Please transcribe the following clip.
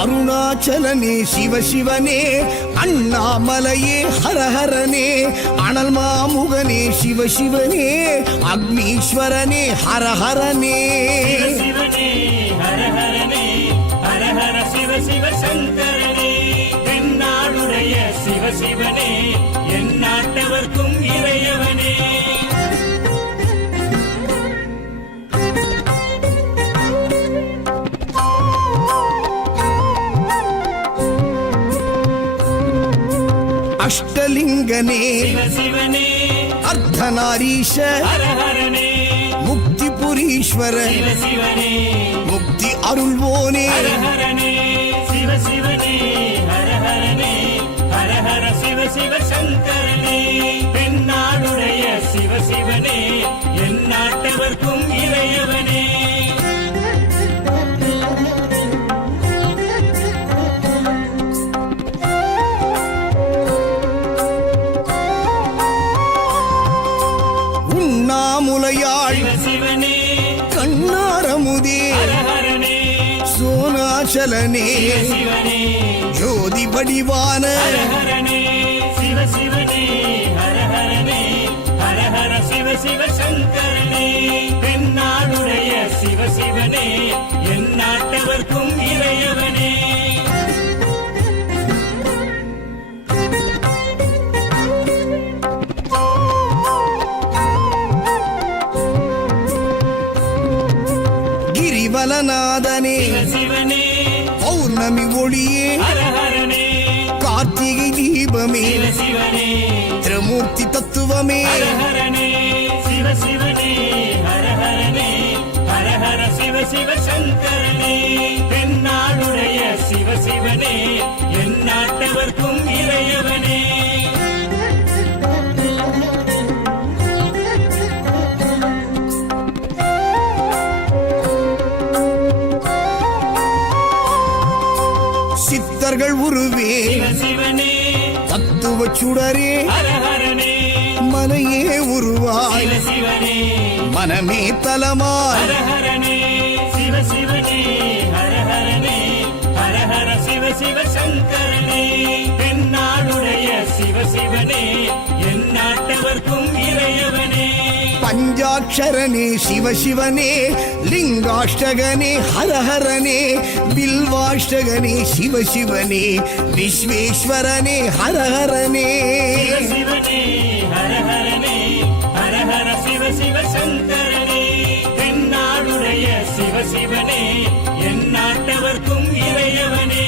அருணாச்சலனே சிவசிவனே, அண்ணாமலையே ஹரஹரனே, அனல் மாமுகனே சிவசிவனே, அக்னீஸ்வரனே ஹரஹரனே. சிவசிவனே ஹரஹரனே, ஹரஹர சிவ சிவ சங்கரனே, தென்னாடுடைய சிவசிவனே, என் நாட்டவர்க்கும் இறையவனே. அஷ்டலிங்கனே சிவசிவனே, அர்த்தநாரீஷ ஹரஹரனே, முக்திபுரீஸ்வர சிவசிவனே, முக்தி அருள்வோனே. ஹரஹரனே சிவசிவனே, ஹரஹரனே, ஹரஹர சிவ சிவ சங்கரனே, தென்னாடுடைய சிவசிவனே, என் நாட்டவர்க்கும் இறையவனே. உண்ணாமுலையாள் சிவசிவனே, கண்ணாரமுதே ஹரஹரனே, சோனாச்சலனே சிவசிவனே, ஜோதி வடிவான ஹரஹரனே சிவசிவனே, ஹரஹரனே, ஹரஹர சிவ சிவ சங்கரனே, தென்னாடுடைய சிவசிவனே, என் நாட்டவர்க்கும் இறையவனே. கிரிவலநாதனே சிவசிவனே, பௌர்ணமி ஒளியே ஹரஹரனே, கார்த்திகை தீபமே சிவசிவனே, திரமூர்த்தி தத்துவமே. ஹரஹரனே சிவசிவனே, ஹரஹரனே, ஹரஹர சிவ சிவ சங்கரனே, தென்னாடுடைய சிவசிவனே, என் நாட்டவர்க்கும் இறையவனே. சித்தர்கள் உருவே சிவசிவனே, தத்துவ சுடரே ஹரஹரனே, மனையே உருவாய் சிவசிவனே, மனமே தலமாய். ஹரஹரனே சிவசிவனே, ஹரஹரனே, ஹரஹர சிவ சிவ சங்கரனே, தென்னாடுடைய சிவசிவனே, என் நாட்டவர்க்கும் இறையவனே. பஞ்சாட்சரனே சிவசிவனே, லிங்காஷ்டகனே ஹரஹரனே, பில்வாஷ்டகனே சிவசிவனே, விஸ்வேஸ்வரனே ஹரஹரனே. சிவசிவனே, ஹரஹரனே, ஹரஹர சிவ சிவ சங்கரனே, தென்னாடுடைய சிவசிவனே, என் நாட்டவர்க்கும் இறையவனே.